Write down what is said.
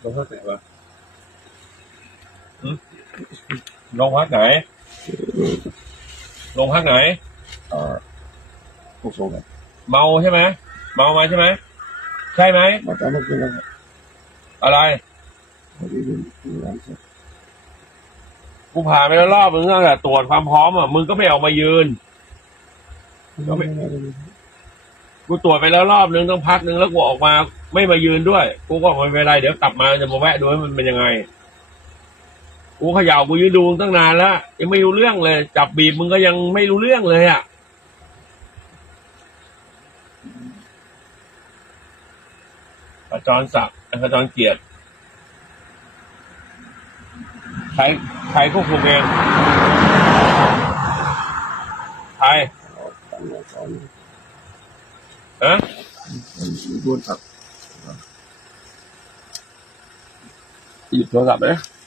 โรงพักไหนวะหึโรงพักไหนโรงพักไหนเอ่อพวกส่งกันเมาใช่ไหมเมามาใช่ไหมใช่ไหมมาตามมากินแล้วครับอะไรพอดีดูดูร้านเสร็จกูผ่านไปแล้วรอบมึงตั้งแต่ตรวจความพร้อมอะมึงก็ไม่ออกมายืนก็ไม่ได้เลย กูตรวจไปแล้วรอบนึงต้องพักนึงแล้วกูออกมา ไม่มายืนด้วย กูก็ไม่เป็นไรเดี๋ยวกลับมาจะมาแวะดูว่ามันเป็นยังไง กูเขย่ากูยืนดูตั้งนานแล้วยังไม่รู้เรื่องเลย จับบีบมึงก็ยังไม่รู้เรื่องเลยอะขจรศักดิ์ขจรเกียรติใครใครควบคุมเองใคร ตามมาส